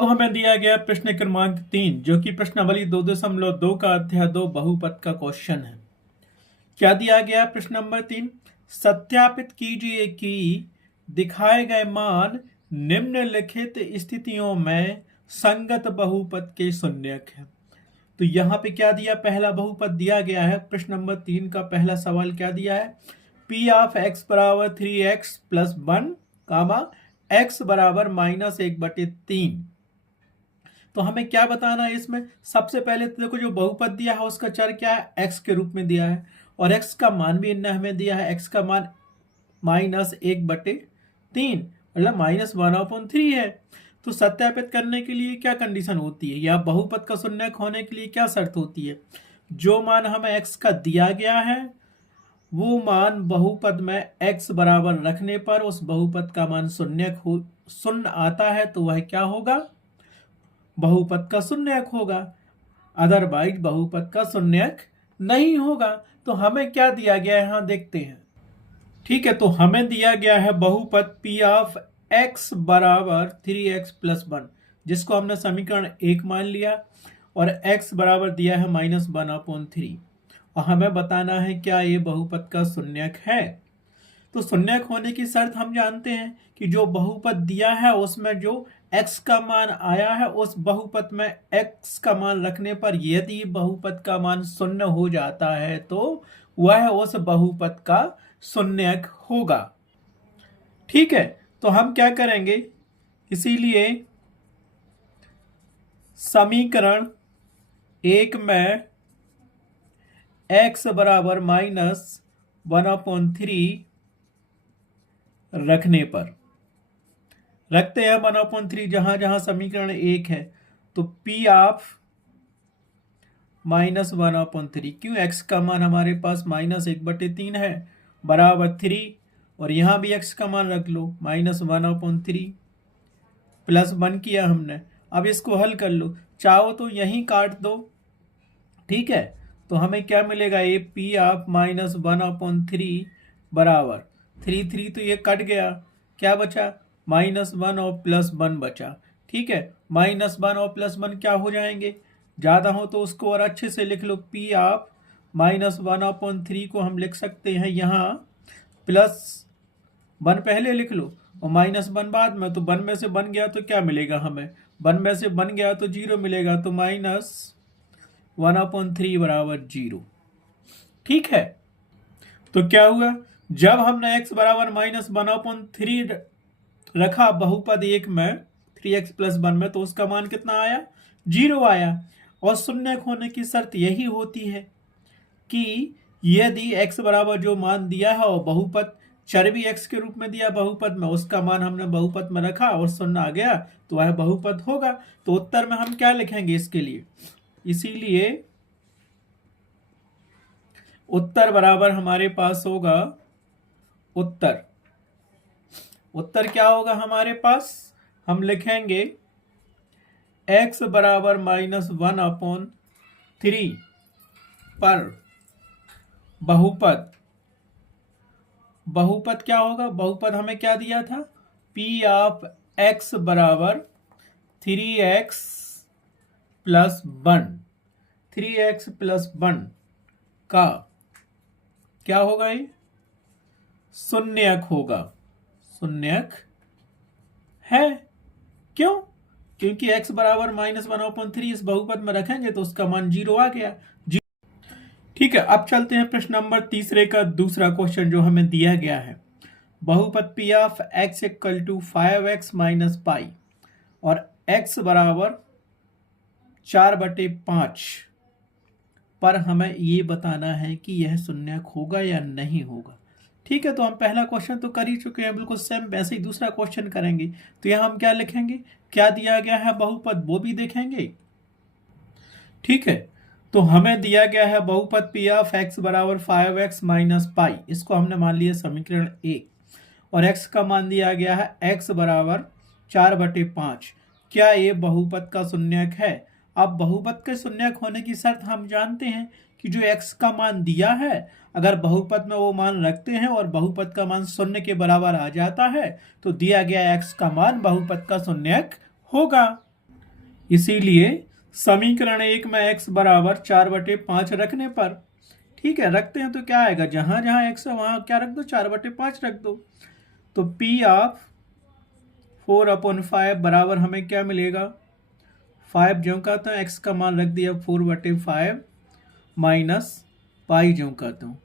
अब हमें दिया गया प्रश्न क्रमांक 3 जो कि प्रश्नावली 2.2 का अध्याय 2 बहुपद का क्वेश्चन है। क्या दिया गया प्रश्न नंबर 3? सत्यापित कीजिए कि दिखाए गए मान निम्नलिखित स्थितियों में संगत बहुपद के शून्यक है। तो यहाँ पे क्या दिया, पहला बहुपद दिया गया है। प्रश्न नंबर 3 का पहला सवाल क्या दिया है? P ऑफ x बराबर 3x प्लस 1 कामा x बराबर -1/3। तो हमें क्या बताना है इसमें? सबसे पहले तो देखो, जो बहुपद दिया है उसका चर क्या है? x के रूप में दिया है और x का मान भी इनने हमें दिया है। x का मान -1/3 मतलब -1/3 है। तो सत्यापित करने के लिए क्या कंडीशन होती है, या बहुपद का शून्यक होने के लिए क्या शर्त होती है? जो मान हमें x का दिया गया है वो मान बहुपद में x बराबर रखने पर उस बहुपद का मान शून्य आता है तो वह क्या होगा? बहुपद का शून्यक होगा। अदरवाइज बहुपद का शून्यक नहीं होगा। तो हमें क्या दिया गया है यहाँ देखते हैं। ठीक है, तो हमें दिया गया है बहुपद P ऑफ x बराबर 3x प्लस 1, जिसको हमने समीकरण 1 मान लिया, और x बराबर दिया है -1/3, और हमें बताना है क्या ये बहुपद का शून्यक है। तो शून्यक होने की शर्त हम जानते हैं कि जो बहुपद दिया है उसमें जो x का मान आया है उस बहुपद में x का मान रखने पर यदि बहुपद का मान शून्य हो जाता है तो वह उस बहुपद का शून्यक होगा। ठीक है, तो हम क्या करेंगे, इसीलिए समीकरण 1 में x बराबर -1/3 रखने पर रखते हैं 1/3 जहां जहां समीकरण 1 है। तो P ऑफ -1/3, क्यों? x का मान हमारे पास -1/3 है बराबर 3, और यहां भी x का मान रख लो -1/3 प्लस 1 किया हमने। अब इसको हल कर लो, चाहो तो यहीं काट दो। ठीक है, तो हमें क्या मिलेगा? ये P ऑफ -1/3 बराबर 3 तो ये कट गया, क्या बचा? -1 और +1 बचा। ठीक है, -1 और +1 क्या हो जाएंगे? ज़्यादा हो तो उसको और अच्छे से लिख लो। P ऑफ -1/3 को हम लिख सकते हैं यहाँ +1 पहले लिख लो और -1 बाद में। तो 1 में से बन गया तो क्या मिलेगा हमें? 1 में से बन गया तो 0 मिलेगा, तो -1/3 बराबर 0। ठीक है, तो क्या हुआ? जब हमने x बराबर -1/3 रखा बहुपद 1 में 3x प्लस 1 में, तो उसका मान कितना आया? 0 आया। और शून्यक होने की शर्त यही होती है कि यदि x बराबर जो मान दिया है और बहुपद चर भी x के रूप में दिया बहुपद में, उसका मान हमने बहुपद में रखा और शून्य आ गया तो वह बहुपद होगा। तो उत्तर में हम क्या लिखेंगे इसके लिए? इसीलिए उत्तर बराबर हमारे पास होगा, उत्तर क्या होगा हमारे पास? हम लिखेंगे x बराबर -1/3 पर बहुपद क्या होगा? बहुपद हमें क्या दिया था? P ऑफ x बराबर 3x प्लस 1, 3x प्लस 1 का क्या होगा? ये शून्यक होगा। शून्यक है, क्यों? क्योंकि x बराबर -1/3 इस बहुपद में रखेंगे तो उसका मान 0 आ गया। ठीक है, अब चलते हैं प्रश्न नंबर 3 का दूसरा क्वेश्चन जो हमें दिया गया है। बहुपद P ऑफ x = 5x - पाई और x बराबर 4/5 पर हमें ये बताना है कि यह शून्यक होगा या नहीं होगा। ठीक है, तो हम पहला क्वेश्चन तो कर ही चुके हैं, बिल्कुल सेम वैसे ही दूसरा क्वेश्चन करेंगे। तो यहाँ हम क्या लिखेंगे, क्या दिया गया है बहुपद वो भी देखेंगे। ठीक है, तो हमें दिया गया है बहुपद P ऑफ x बराबर 5x - पाई, इसको हमने मान लिया समीकरण 1, और x का मान दिया गया है x बराबर 4/5। क्या ये बहुपद का शून्यक है? अब बहुपद के शून्यक होने की शर्त हम जानते हैं कि जो x का मान दिया है अगर बहुपद में वो मान रखते हैं और बहुपद का मान 0 के बराबर आ जाता है तो दिया गया x का मान बहुपद का शून्यक होगा। इसीलिए समीकरण 1 में x बराबर 4/5 रखने पर, ठीक है, रखते हैं तो क्या आएगा, जहां जहां x है वहां क्या रख दो, 4/5 रख दो। तो p ऑफ 4/5 बराबर हमें क्या मिलेगा, 5 ज्यों का था x का मान रख दिया 4/5 माइनस पाई ज्यों का था,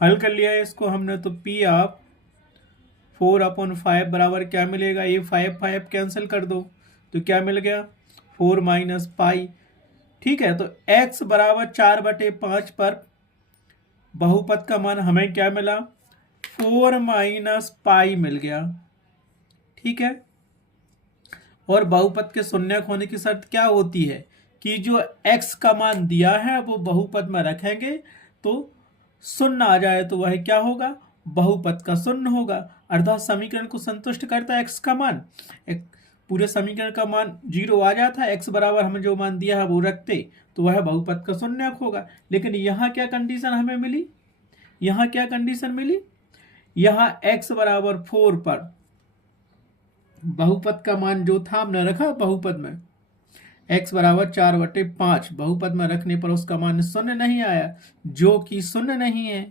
हल कर लिया है इसको हमने। तो p ऑफ 4/5 बराबर क्या मिलेगा, ये 5 कैंसिल कर दो तो क्या मिल गया, 4 माइनस पाई। ठीक है, तो x बराबर 4/5 पर बहुपद का मान हमें क्या मिला, 4 माइनस पाई मिल गया। ठीक है, और बहुपद के शून्य होने की शर्त क्या होती है कि जो x का मान दिया है वो बहुपद में रखेंगे तो शून्य आ जाए तो वह क्या होगा, बहुपद का शून्य होगा। अर्थात समीकरण को संतुष्ट करता है x का मान, एक पूरे समीकरण का मान 0 आ जाता है, x बराबर हमें जो मान दिया है वो रखते तो वह बहुपद का शून्य होगा। लेकिन यहाँ क्या कंडीशन हमें मिली, यहाँ क्या कंडीशन मिली, यहाँ x बराबर 4 पर बहुपद का मान जो था हमने रखा बहुपद में, x बराबर 4/5 बहुपद में रखने पर उसका मान शून्य नहीं आया, जो कि शून्य नहीं है।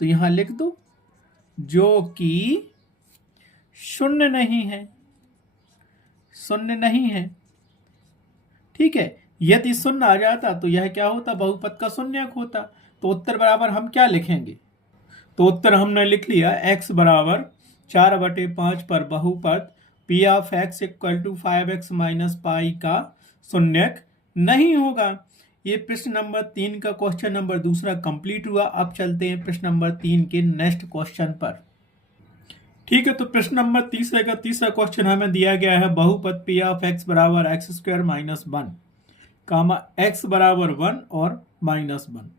तो यहां लिख दो जो कि शून्य नहीं है, शून्य नहीं है। ठीक है, यदि शून्य आ जाता तो यह क्या होता, बहुपद का शून्यक होता। तो उत्तर बराबर हम क्या लिखेंगे, तो उत्तर हमने लिख लिया x बराबर 4/5 पर बहुपद p of x equal to 5x minus pi का शून्यक नहीं होगा। ये प्रश्न नंबर 3 का क्वेश्चन नंबर दूसरा कंप्लीट हुआ। अब चलते हैं प्रश्न नंबर 3 के नेक्स्ट क्वेश्चन पर। ठीक है, तो प्रश्न नंबर तीसरे का तीसरा क्वेश्चन हमें दिया गया है, बहुपद p ऑफ x बराबर x² माइनस 1 कामा x बराबर 1 और माइनस 1।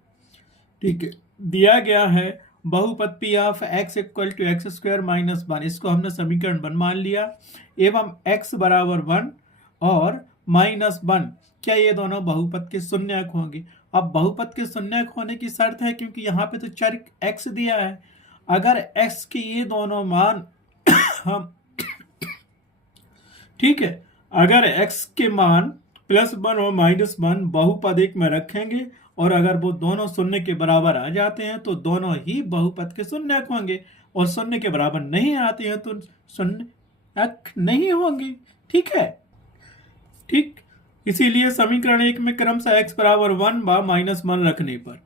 ठीक है, दिया गया है बहुपद p of x equal to x² minus 1, इसको हमने समीकरण 1 मान लिया, एवं x बराबर 1 और माइनस 1, क्या ये दोनों बहुपद के शून्यक होंगे। अब बहुपद के शून्यक होने की शर्त है क्योंकि यहाँ पे तो चर x दिया है, अगर x के ये दोनों मान हम ठीक है, अगर x के मान +1 और -1 बहुपद एक में रखेंगे और अगर वो दोनों शून्य के बराबर आ जाते हैं तो दोनों ही बहुपद के शून्यक होंगे, और शून्य के बराबर नहीं आते हैं तो शून्यक नहीं होंगे। ठीक है, ठीक, इसीलिए समीकरण 1 में क्रमशः x बराबर 1 व -1 रखने पर,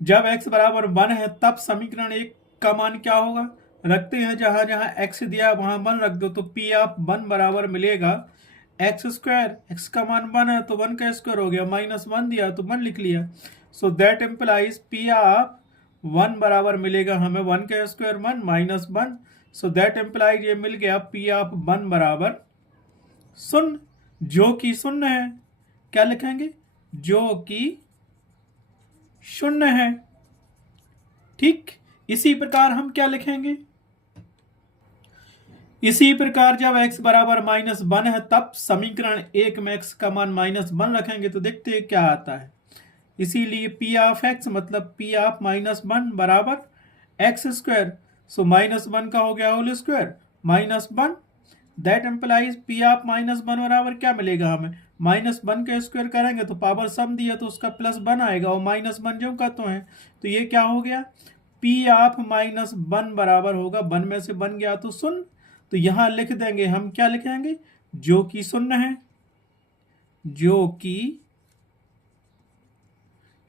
जब x बराबर 1 है तब समीकरण 1 का मान क्या होगा, रखते हैं जहां जहां x दिया वहां 1 रख दो, तो p ऑफ 1 बराबर मिलेगा x², x का मान 1 है तो 1 का स्क्वायर हो गया, -1 दिया तो 1 लिख लिया। सो दैट इम्प्लाइज p ऑफ 1 बराबर मिलेगा हमें 1 का स्क्वायर 1 -1। सो दैट इम्प्लाइज ये मिल गया p ऑफ 1 बराबर 0, जो कि 0 है। क्या लिखेंगे, जो कि 0 है। ठीक, इसी प्रकार हम क्या लिखेंगे, इसी प्रकार जब x बराबर -1 है तब समीकरण 1 में x का मान -1 रखेंगे तो देखते हैं क्या आता है। इसीलिए p ऑफ x मतलब p ऑफ -1 बराबर x², सो -1 का हो गया whole square -1, that implies p of -1 बराबर क्या मिलेगा हमें, -1 का स्क्वायर करेंगे तो पावर सम दिया तो उसका +1 आएगा और -1 जो का तो है, तो ये क्या हो गया, p ऑफ -1 बराबर होगा 1 में से 1 गया तो 0, तो यहां लिख देंगे हम, क्या लिखेंगे, जो कि 0 है, जो कि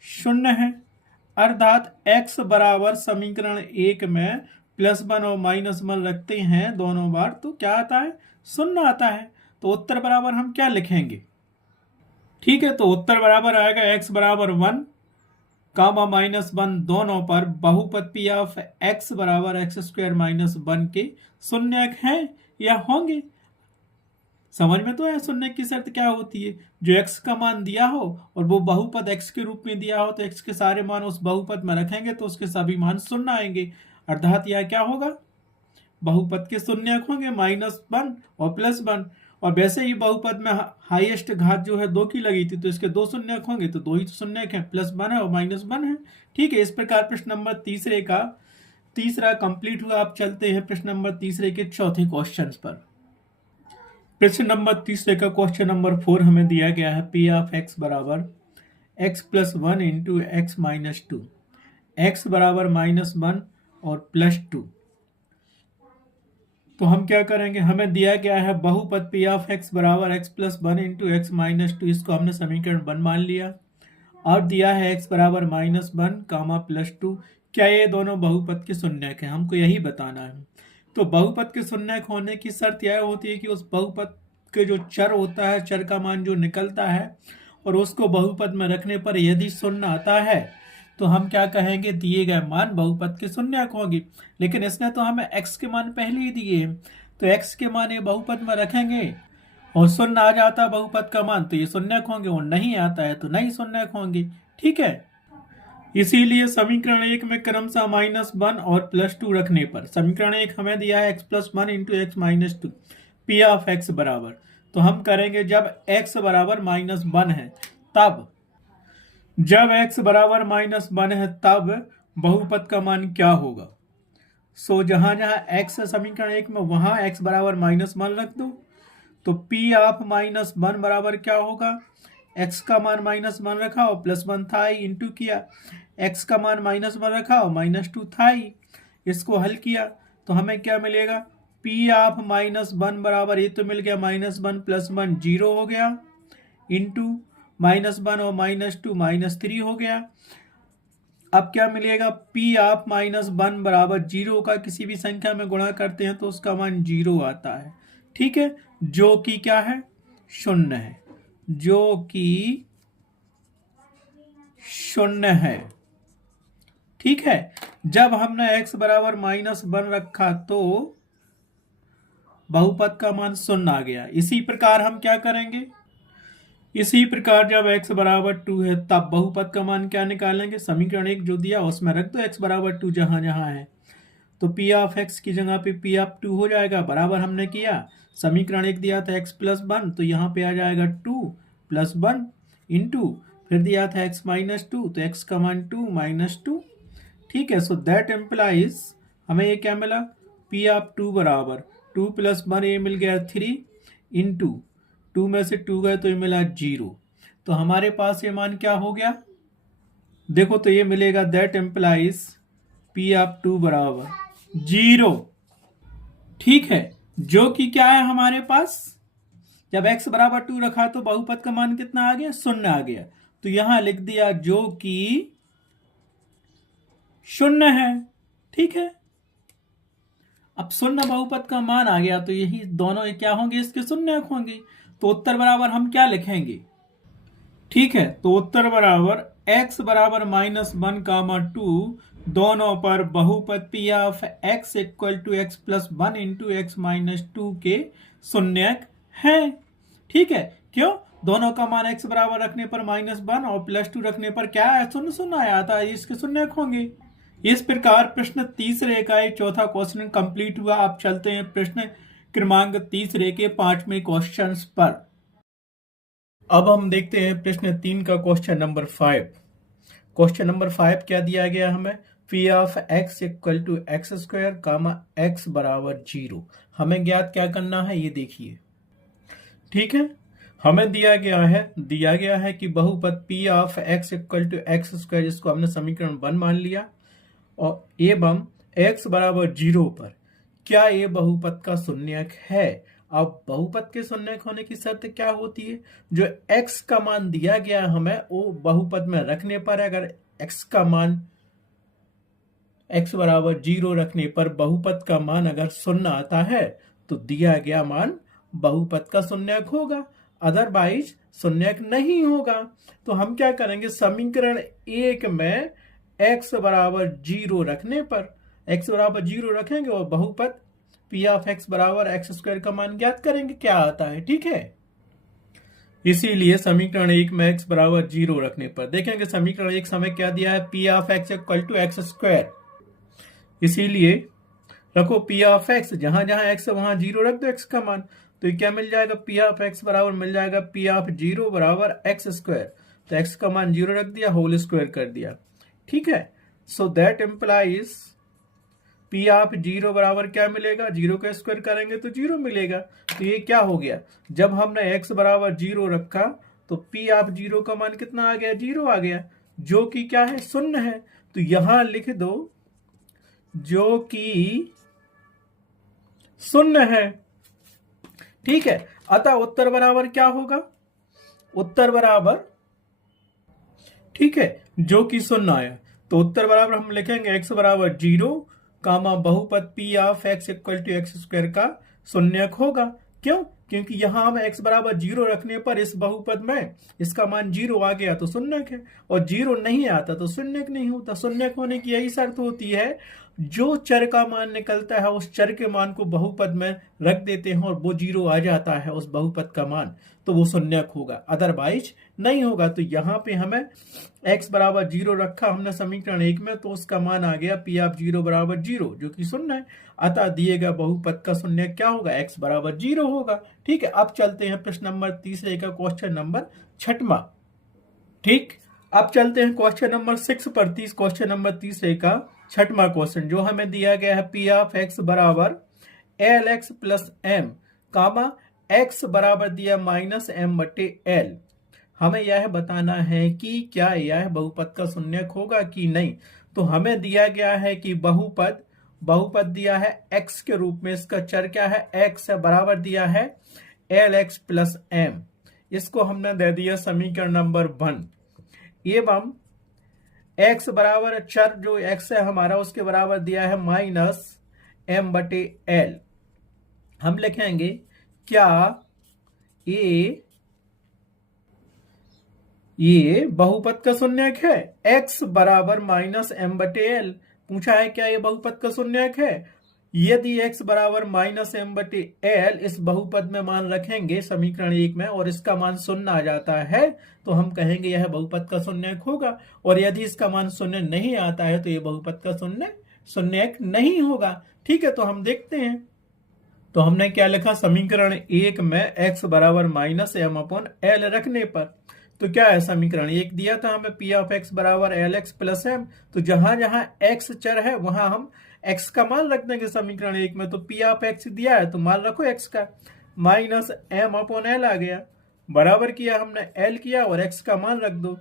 0 है। अर्थात x बराबर समीकरण 1 में +1 और -1 रखते हैं दोनों बार तो क्या आता है, 0 आता है। तो उत्तर बराबर हम क्या लिखेंगे, ठीक है, तो उत्तर बराबर आएगा x बराबर 1 कामा -1 दोनों पर बहुपद p ऑफ x बराबर x² -1 के शून्यक हैं या होंगे। समझ में तो है शून्य की शर्त क्या होती है, जो x का मान दिया हो और वो बहुपद x के रूप में दिया हो तो x के सारे मान उस बहुपद में रखेंगे तो उसके सभी मान 0 आएंगे। अर्थात यह क्या होगा, बहुपद के शून्यक होंगे -1 और +1, और वैसे ही बहुपद में हाईएस्ट घात जो है 2 की लगी थी तो इसके 2 शून्यक होंगे तो 2 ही शून्यक हैं, +1 है और -1 है। ठीक है, इस प्रकार प्रश्न नंबर तीसरे का तीसरा कंप्लीट हुआ। अब चलते हैं प्रश्न नंबर तीसरे के चौथे क्वेश्चन पर। प्रश्न नंबर 30 का क्वेश्चन नंबर 4 हमें दिया गया है पी ऑफ एक्स बराबर x plus one into x minus two, x बराबर -1 और +2। तो हम क्या करेंगे, हमें दिया गया है बहुपद पी ऑफ एक्स बराबर x plus one into x minus two, इसको हमने समीकरण 1 मान लिया, और दिया है एक्स बराबर -1 कामा +2। क्या ये दोनों बहुपद के शून्यक हैं, हमको यही बताना है। तो बहुपद के शून्यक होने की शर्त यह होती है कि उस बहुपद के जो चर होता है, चर का मान जो निकलता है, और उसको बहुपद में रखने पर यदि शून्य आता है तो हम क्या कहेंगे, दिए गए मान बहुपद के शून्यक होंगे। लेकिन इसने तो हमें x के मान पहले ही दिए हैं, तो x के मान ये बहुपद में रखेंगे और शून्य आ जाता है बहुपद का मान तो ये शून्यक होंगे, और नहीं आता है तो नहीं शून्यक होंगे। ठीक है, इसीलिए समीकरण 1 में क्रमशः -1 और +2 रखने पर, समीकरण 1 हमें दिया है x plus one into x minus two, P of x बराबर, तो हम करेंगे जब x बराबर -1 है तब, जब x बराबर -1 है तब बहुपद का मान क्या होगा। सो जहां जहां x है समीकरण 1 में, वहां x बराबर -1 रख दो, तो p ऑफ -1 बराबर क्या होगा, x का मान -1 रखा और +1 था ही, इंटू किया, x का मान -1 रखा और -2 था ही, इसको हल किया तो हमें क्या मिलेगा, p ऑफ -1 बराबर, ये तो मिल गया -1 + 1 0 हो गया, इंटू -1 और -2 -3 हो गया। अब क्या मिलेगा, p ऑफ -1 बराबर 0 का किसी भी संख्या में गुणा करते हैं तो उसका मान 0 आता है। ठीक है, जो कि क्या है, शून्य है, जो कि शून्य है। ठीक है, जब हमने x बराबर -1 रखा तो बहुपद का मान शून्य आ गया। इसी प्रकार हम क्या करेंगे, इसी प्रकार जब x बराबर 2 है तब बहुपद का मान क्या निकालेंगे, समीकरण 1 जो दिया उसमें रख दो x बराबर 2 जहां जहां है, तो p ऑफ x की जगह पे p ऑफ 2 हो जाएगा, बराबर हमने किया, समीकरण 1 दिया था x प्लस 1, तो यहाँ पे आ जाएगा 2 + 1 इंटू, फिर दिया था x -2, तो x का मान 2 -2। ठीक है, सो दैट एम्प्लाइज हमें ये क्या मिला, p ऑफ 2 बराबर 2 + 1, ये मिल गया 3 इंटू 2 में से 2 गए तो ये मिला 0। तो हमारे पास ये मान क्या हो गया, देखो तो ये मिलेगा, दैट एम्प्लाइज p ऑफ 2 बराबर 0। ठीक है, जो कि क्या है हमारे पास, जब x बराबर 2 रखा तो बहुपद का मान कितना आ गया, शून्य आ गया, तो यहां लिख दिया जो कि शून्य है। ठीक है, अब शून्य बहुपद का मान आ गया तो यही दोनों क्या होंगे, इसके शून्य होंगे, तो उत्तर बराबर हम क्या लिखेंगे। ठीक है, तो उत्तर बराबर x बराबर -1, 2 दोनों पर बहुपद p of x equal to x plus 1 into x minus 2 के शून्यक है। ठीक है, क्यों, दोनों का मान x बराबर रखने पर -1 और +2 रखने पर क्या है, शून्य शून्य आया था, इसके शून्यक होंगे। इस प्रकार प्रश्न तीसरे का चौथा क्वेश्चन कंप्लीट हुआ। आप चलते हैं प्रश्न क्रमांक तीसरे के 5वें क्वेश्चन पर। अब हम देखते हैं प्रश्न 3 का क्वेश्चन नंबर 5। क्वेश्चन नंबर 5 क्या दिया गया हमें, P of x equal to x square comma x बराबर 0। हमें ज्ञात क्या करना है, ये देखिए। ठीक है, हमें दिया गया है कि बहुपद p of x equal to x square, जिसको हमने समीकरण 1 मान लिया, और एवं x बराबर 0 पर क्या ये बहुपद का शून्यक है। अब बहुपद के शून्यक होने की शर्त क्या होती है, जो x का मान दिया गया हमें वो बहुपद में रखने पर, अगर x का मान x बराबर 0 रखने पर बहुपद का मान अगर शून्य आता है तो दिया गया मान बहुपद का शून्यक होगा, अदरवाइज शून्यक नहीं होगा। तो हम क्या करेंगे, समीकरण 1 में x बराबर 0 रखने पर, x बराबर 0 रखेंगे और बहुपद p ऑफ x बराबर एक्स स्क्वायर का मान ज्ञात करेंगे क्या आता है। ठीक है, इसीलिए समीकरण 1 में x बराबर 0 रखने पर देखेंगे, समीकरण 1 हमें क्या दिया है, p of x equal to x square, इसीलिए रखो p ऑफ x, जहां जहां x है वहां 0 रख दो x का मान, तो ये क्या मिल जाएगा, p ऑफ x बराबर मिल जाएगा p ऑफ 0 बराबर एक्स स्क्वायर, तो x का मान 0 रख दिया, होल स्क्वायर कर दिया। ठीक है, so that employees P of zero बराबर क्या मिलेगा, जीरो का स्क्वायर करेंगे तो जीरो मिलेगा। तो ये क्या हो गया, जब हमने x बराबर जीरो रखा तो पी ऑफ जीरो का मान कितना आ गया, जीरो आ गया, जो कि क्या है, शून्य है। तो यहां लिख दो जो कि शून्य है। ठीक है, अतः उत्तर बराबर क्या होगा, उत्तर बराबर, ठीक है, जो कि शून्य आया। तो उत्तर बराबर हम लिखेंगे x बराबर जीरो कामा बहुपद P of x equal to x square का शून्यक होगा। क्यों, क्योंकि यहां हम x बराबर जीरो रखने पर इस बहुपद में इसका मान जीरो आ गया तो शून्यक है, और जीरो नहीं आता तो शून्यक नहीं होता। शून्यक होने की यही शर्त होती है, जो चर का मान निकलता है उस चर के मान को बहुपद में रख देते हैं और वो जीरो आ जाता है उस बहुपद का मान, तो वो शून्यक होगा, अदरवाइज नहीं होगा। तो यहाँ पे हमें x बराबर जीरो रखा हमने समीकरण 1 में, तो उसका मान आ गया पी ऑफ जीरो बराबर जीरो, जो कि शून्य है। अतः दिए गए बहुपद का शून्य क्या होगा, x बराबर जीरो होगा। ठीक है, अब चलते हैं प्रश्न नंबर तीसरे का क्वेश्चन नंबर 6वां। ठीक, अब चलते हैं क्वेश्चन नंबर 6 पर। क्वेश्चन नंबर तीसरे का 6वां क्वेश्चन, जो हमें दिया गया है पी ऑफ x बराबर एल एक्स प्लस एम कामा x बराबर दिया माइनस एम बटे एल। हमें यह बताना है कि क्या यह बहुपद का शून्यक होगा कि नहीं। तो हमें दिया गया है कि बहुपद दिया है x के रूप में, इसका चर क्या है, x है, बराबर दिया है एल एक्स प्लस एम। इसको हमने दे दिया समीकरण नंबर 1। एवं x बराबर चर जो x है हमारा, उसके बराबर दिया है माइनस एम बटे एल। हम लिखेंगे क्या ये बहुपद का शून्यक है, x बराबर माइनस एम बटे एल। पूछा है क्या ये बहुपद का शून्यक है। यदि x बराबर माइनस एम बटे एल इस बहुपद में मान रखेंगे समीकरण 1 में और इसका मान शून्य आ जाता है, तो हम कहेंगे यह बहुपद का शून्यक होगा। और यदि इसका मान शून्य नहीं आता है तो यह बहुपद का शून्यक नहीं होगा। ठीक है, तो हम देखते हैं। तो हमने क्या लिखा, समीकरण 1 में x बराबर माइनस एम अपॉन एल रखने पर, तो क्या है, समीकरण 1 दिया था हमें पी ऑफ x बराबर एल एक्स प्लस एम। तो जहां जहां x चर है वहां हम x का मान रख देंगे समीकरण 1 में। तो पी ऑफ x दिया है तो मान रखो x का, माइनस एम अपॉन एल आ गया, बराबर किया हमने एल किया और x का मान रख दो,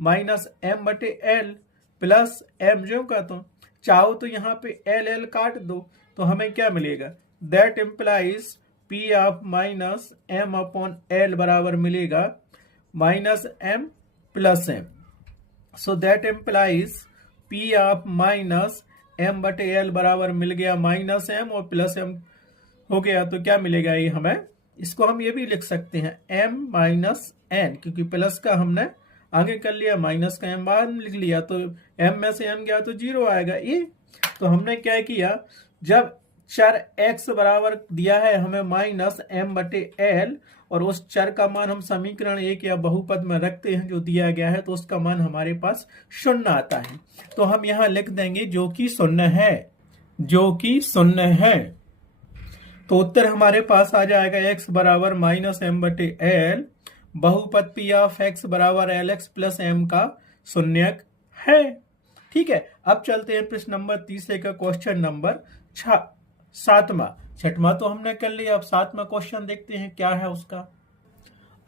माइनस एम बटे एल प्लस एम जो का, तो चाहो तो यहाँ पे एल एल काट दो, तो हमें क्या मिलेगा, that implies P of minus M upon L बराबर मिलेगा minus M plus M. So that implies P of minus M बटे एल बराबर मिल गया माइनस एम और प्लस एम हो गया। तो क्या मिलेगा ये हमें, इसको हम ये भी लिख सकते हैं एम माइनस एन, क्योंकि प्लस का हमने आगे कर लिया, माइनस का एम बाहर लिख लिया, तो एम में से एम गया तो जीरो आएगा ये। तो हमने क्या किया, जब चर x बराबर दिया है हमें माइनस एम बटे एल और उस चर का मान हम समीकरण 1 या बहुपद में रखते हैं जो दिया गया है, तो उसका मान हमारे पास शून्य आता है। तो हम यहां लिख देंगे जो कि शून्य है, जो कि शून्य है। तो उत्तर हमारे पास आ जाएगा x बराबर माइनस एम बटे एल, बहुपद पी ऑफ x बराबर एल एक्स प्लस एम का शून्यक है। ठीक है, अब चलते हैं प्रश्न नंबर तीसरे का क्वेश्चन नंबर 7वां। 6वां तो हमने कर लिया, अब 7वां क्वेश्चन देखते हैं क्या है उसका।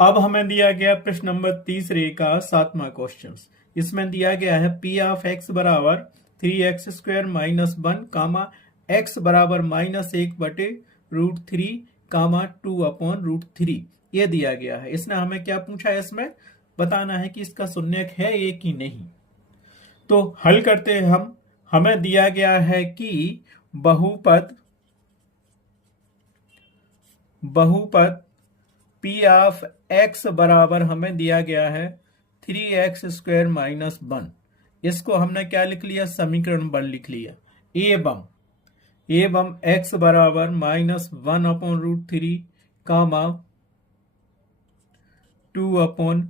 अब हमें दिया गया प्रश्न नंबर तीसरे का 7वां क्वेश्चन। इसमें दिया गया है पी ऑफ x बराबर 3x स्क्वायर माइनस 1 कामा x बराबर माइनस 1 बटे रूट 3 कामा 2 अपॉन रूट 3, ये दिया गया है। इसने हमें क्या पूछा है, इसमें बताना है कि इसका शून्यक है ये कि नहीं। तो हल करते हैं हम। हमें दिया गया है कि बहुपद पी ऑफ x बराबर हमें दिया गया है 3x स्क्वायर माइनस 1। इसको हमने क्या लिख लिया, समीकरण 1 लिख लिया। एवं x बराबर माइनस 1 अपॉन रूट 3 कामा 2 अपॉन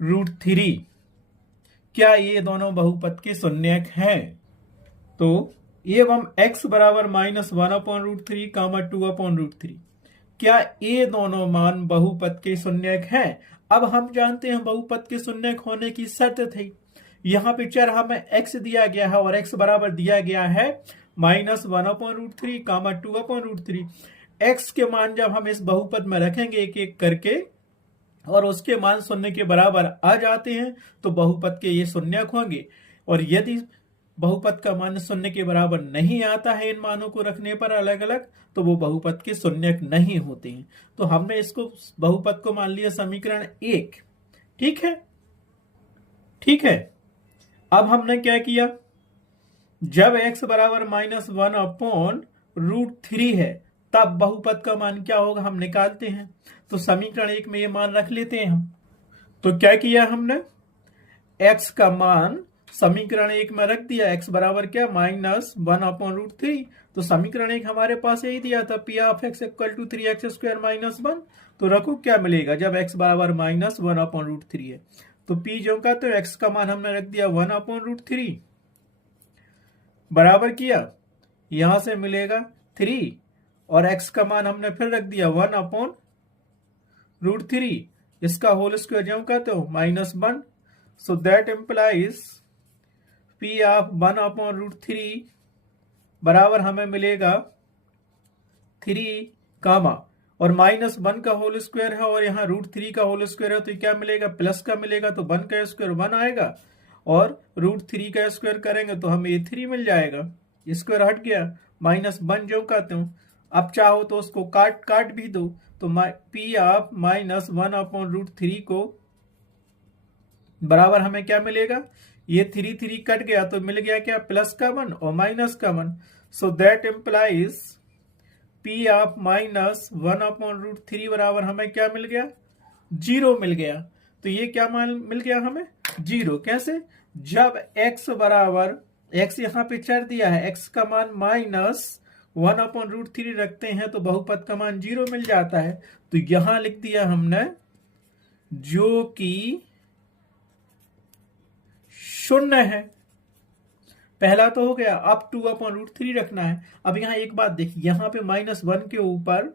रूट 3, क्या ये दोनों बहुपद के शून्यक हैं। तो एवं x बराबर माइनस 1 अपॉन रूट 3 कामा 2 अपॉन रूट 3, क्या ये दोनों मान बहुपद के शून्यक हैं। अब हम जानते हैं बहुपद के शून्यक होने की शर्त थी, यहाँ पे चर हमें x दिया गया है और x बराबर दिया गया है -1/√3 कामा 2/√3। x के मान जब हम इस बहुपद में रखेंगे एक एक करके और उसके मान शून्य के बराबर आ जाते हैं तो बहुपद के ये शून्यक होंगे, और यदि बहुपद का मान शून्य के बराबर नहीं आता है इन मानों को रखने पर अलग अलग, तो वो बहुपद के शून्यक नहीं होते हैं। तो हमने इसको बहुपद को मान लिया समीकरण 1। ठीक है, ठीक है। अब हमने क्या किया, जब x बराबर -1/√3 है तब बहुपद का मान क्या होगा हम निकालते हैं। तो समीकरण 1 में ये मान रख लेते हैं हम। तो क्या किया हमने, x का मान समीकरण 1 में रख दिया। x बराबर क्या, -1/√3। तो समीकरण 1 हमारे पास यही दिया था, P ऑफ x = 3x² - 1। तो रखो क्या मिलेगा जब x बराबर -1/√3 है। तो P जो का तो x का मान हमने रख दिया 1/√3 बराबर किया, यहां से मिलेगा 3 और x का मान हमने फिर रख दिया 1/√3, इसका होल स्क्वायर जो का तो -1। सो दैट इम्प्लाइज P ऑफ 1/√3 बराबर हमें मिलेगा 3 कामा और -1 का होल स्क्वायर है और यहाँ √3 का होल स्क्वायर है, तो क्या मिलेगा, प्लस का मिलेगा। तो 1 का स्क्वायर 1 आएगा और √3 का स्क्वायर करेंगे तो हमें ये 3 मिल जाएगा। स्क्वायर हट गया, -1 जो कहते हूँ। अब चाहो तो उसको काट भी दो, तो P ऑफ -1/√3 को बराबर हमें क्या मिलेगा, ये 3 कट गया तो मिल गया क्या, प्लस का 1 और माइनस का 1। सो दैट इम्प्लाइज P ऑफ -1/√3 बराबर हमें क्या मिल गया, 0 मिल गया। तो ये क्या मान मिल गया हमें, 0। कैसे, जब x बराबर, x यहाँ पे चर दिया है, x का मान -1/√3 रखते हैं तो बहुपद का मान 0 मिल जाता है। तो यहां लिख दिया हमने जो कि 0 है। पहला तो हो गया, अब 2/√3 रखना है। अब यहाँ एक बात देखिए, यहाँ पे -1 के ऊपर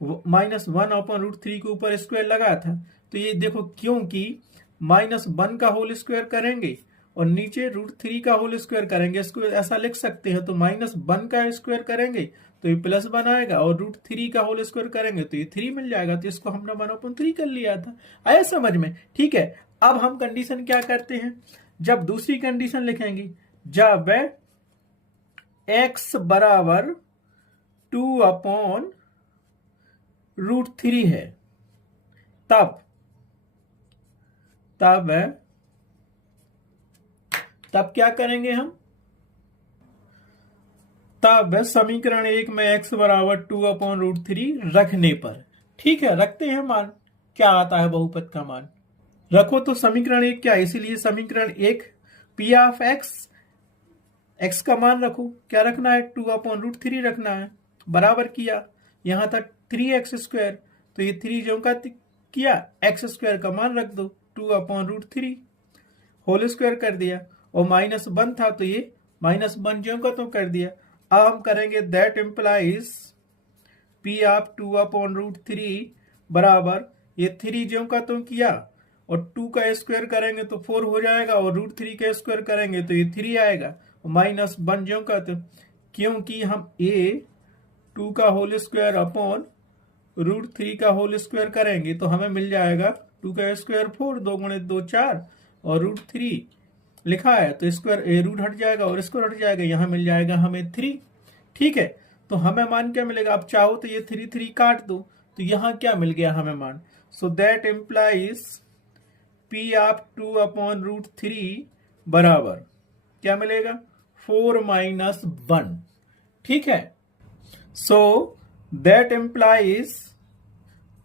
-1/√3 के ऊपर स्क्वायर लगा था, तो ये देखो क्योंकि -1 का होल स्क्वायर करेंगे और नीचे √3 का होल स्क्वायर करेंगे, इसको ऐसा लिख सकते हैं। तो -1 का स्क्वायर करेंगे तो ये +1 आएगा और √3 का होल स्क्वायर करेंगे तो ये 3 मिल जाएगा। तो इसको हमने 1/3 कर लिया था। आया समझ में, ठीक है। अब हम कंडीशन क्या करते हैं, जब दूसरी कंडीशन लिखेंगे, जब x बराबर 2/√3 है तब क्या करेंगे हम, तब समीकरण 1 में x बराबर 2/√3 रखने पर, ठीक है, रखते हैं मान, क्या आता है बहुपद का मान रखो। तो समीकरण 1 क्या है, इसीलिए समीकरण 1 P ऑफ x का मान रखो, क्या रखना है, 2/√3 रखना है। बराबर किया, यहां था 3x², तो ये 3 जो का किया, x² का मान रख दो 2/√3 होल स्क्वायर कर दिया, और -1 था तो ये -1 जो का तो कर दिया। अब हम करेंगे दैट इम्प्लाइज P ऑफ 2/√3 बराबर ये 3 जो का तो किया और 2 का स्क्वायर करेंगे तो 4 हो जाएगा और √3 का स्क्वायर करेंगे तो ये 3 आएगा, -1 जो का तो, क्योंकि हम ये 2 का होल स्क्वायर अपॉन √3 का होल स्क्वायर करेंगे तो हमें मिल जाएगा 2 का स्क्वायर 4, 2 × 2 4 और √3 लिखा है तो स्क्वायर रूट हट जाएगा और स्क्वायर हट जाएगा, यहाँ मिल जाएगा हमें 3। ठीक है, तो हमें मान क्या मिलेगा, आप चाहो तो ये 3 काट दो, तो यहाँ क्या मिल गया हमें मान। सो दैट इम्प्लाइज P ऑफ 2/√3 बराबर क्या मिलेगा, 4 - 1। ठीक है, सो दैट इम्प्लाइज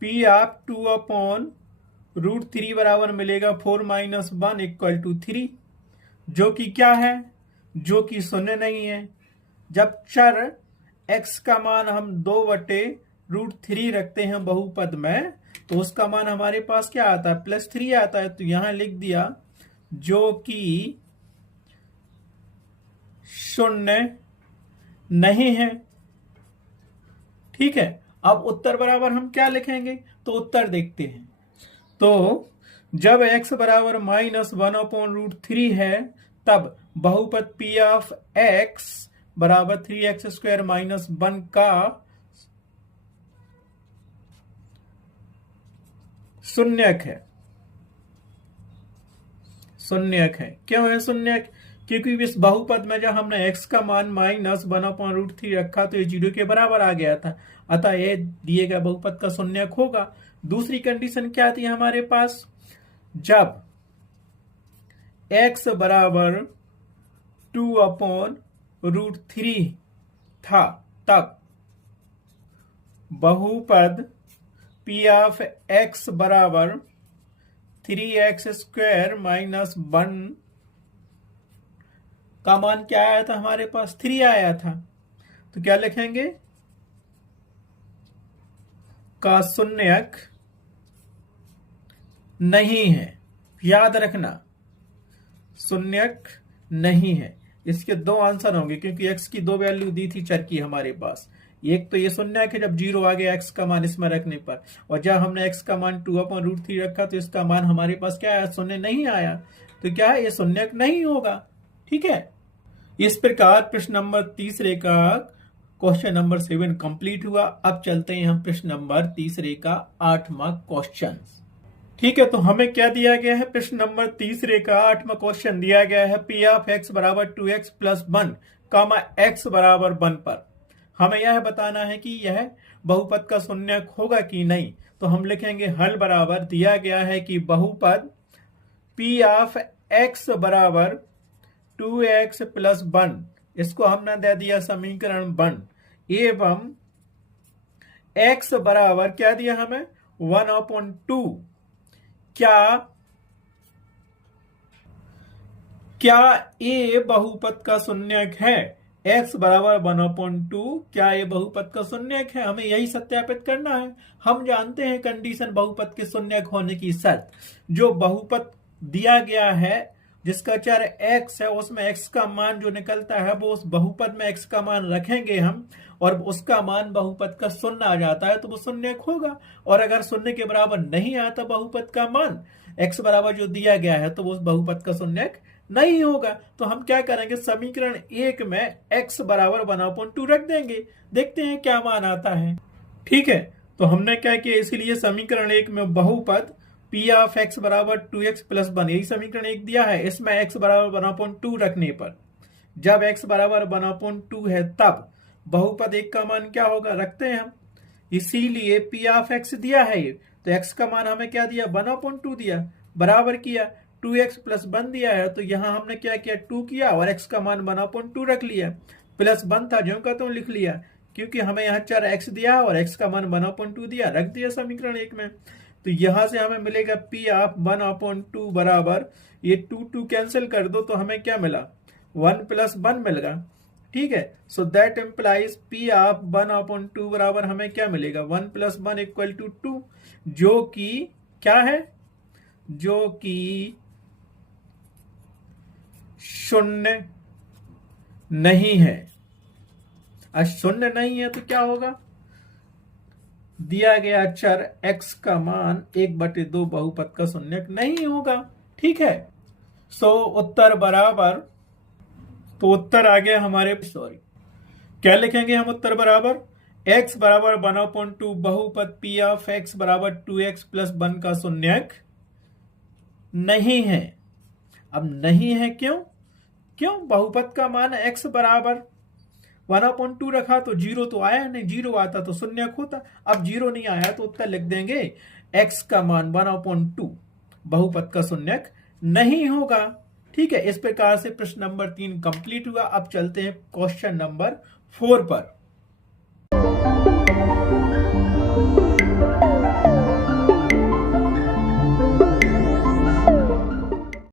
P ऑफ 2/√3 बराबर मिलेगा 4 - 1 = 3, जो कि क्या है, जो कि 0 नहीं है। जब चर x का मान हम 2/√3 रखते हैं बहुपद में तो उसका मान हमारे पास क्या आता है, +3 आता है। तो यहां लिख दिया जो कि 0 नहीं है। ठीक है, अब उत्तर बराबर हम क्या लिखेंगे, तो उत्तर देखते हैं। तो जब x बराबर -1/√3 है तब बहुपद P ऑफ x बराबर 3x² माइनस 1 का शून्यक है। शून्यक है, क्यों है शून्यक? क्योंकि इस बहुपद में जब हमने x का मान -1/√3 रखा तो ये 0 के बराबर आ गया था, अतः ये दिए गए बहुपद का शून्यक होगा। दूसरी कंडीशन क्या थी हमारे पास? जब x बराबर 2/√3 था तब बहुपद p ऑफ x बराबर 3x² माइनस 1 का मान क्या आया था? हमारे पास 3 आया था। तो क्या लिखेंगे? का शून्यक नहीं है। याद रखना, शून्यक नहीं है। इसके दो आंसर होंगे क्योंकि x की दो वैल्यू दी थी चर की हमारे पास। एक तो ये शून्यक है जब 0 आ गया x का मान इसमें रखने पर, और जब हमने x का मान 2/√3 रखा तो इसका मान हमारे पास क्या आया? शून्य नहीं आया। तो क्या है? ये शून्यक नहीं होगा। ठीक है। इस प्रकार प्रश्न नंबर तीसरे का क्वेश्चन नंबर 7 कंप्लीट हुआ। अब चलते हैं हम प्रश्न नंबर तीसरे का 8वां क्वेश्चन। ठीक है, तो हमें क्या दिया गया है? प्रश्न नंबर तीसरे का 8वां क्वेश्चन दिया गया है p ऑफ x बराबर 2x + 1 कामा x बराबर 1 पर हमें यह बताना है कि यह बहुपद का शून्यक होगा कि नहीं। तो हम लिखेंगे हल बराबर दिया गया है कि बहुपद p ऑफ x बराबर 2x + 1, इसको हमने दे दिया समीकरण 1, एवं x बराबर क्या दिया हमें? 1/2। क्या a बहुपद का शून्यक है? x बराबर 1/2 क्या ये बहुपद का शून्यक है? हमें यही सत्यापित करना है। हम जानते हैं कंडीशन बहुपद के शून्यक होने की शर्त। जो बहुपद दिया गया है जिसका चर x है उसमें x का मान जो निकलता है वो उस बहुपद में x का मान रखेंगे हम, और उसका मान बहुपद का शून्य आ जाता है तो वो शून्यक होगा। और अगर शून्य के बराबर नहीं आता बहुपद का मान x बराबर जो दिया गया है तो वो उस बहुपद का शून्यक नहीं होगा। तो हम क्या करेंगे? समीकरण 1 में x बराबर 1/2 रख देंगे, देखते हैं क्या मान आता है। ठीक है, तो हमने क्या किया? इसलिए समीकरण 1 में बहुपद p ऑफ x बराबर 2x + 1, यही समीकरण 1 दिया है। इसमें x बराबर 1/2 रखने पर, जब x बराबर 1/2 है तब बहुपद 1 का मान क्या होगा? रखते हैं हम। इसीलिए p ऑफ x दिया है ये, तो x का मान हमें क्या दिया? 1/2 दिया, बराबर किया 2x + 1 दिया है, तो यहां हमने क्या किया? 2 किया और x का मान 1/2 रख लिया, +1 था जो का तो लिख लिया, क्योंकि हमें यहाँ चर x दिया और x का मान 1/2 दिया, रख दिया समीकरण 1 में। तो यहां से हमें मिलेगा p ऑफ 1/2 बराबर, ये 2 कैंसिल कर दो तो हमें क्या मिला? 1 + 1 मिलेगा। ठीक है, so that implies p of 1/2 बराबर हमें क्या मिलेगा? 1 + 1 = 2, जो कि क्या है? जो कि शून्य नहीं है। शून्य नहीं है तो क्या होगा? दिया गया चर x का मान 1/2 बहुपद का शून्यक नहीं होगा। ठीक है, सो उत्तर बराबर, तो उत्तर आ गया हमारे, क्या लिखेंगे हम उत्तर बराबर? x बराबर 1/2 बहुपद p ऑफ x बराबर 2x + 1 का शून्यक नहीं है। अब नहीं है क्यों? बहुपद का मान x बराबर 1/2 रखा तो 0 तो आया नहीं, 0 आता तो शून्यक होता। अब 0 नहीं आया तो उत्तर लिख देंगे x का मान 1/2 बहुपद का शून्यक नहीं होगा। ठीक है, इस प्रकार से प्रश्न नंबर 3 कंप्लीट हुआ। अब चलते हैं क्वेश्चन नंबर 4 पर।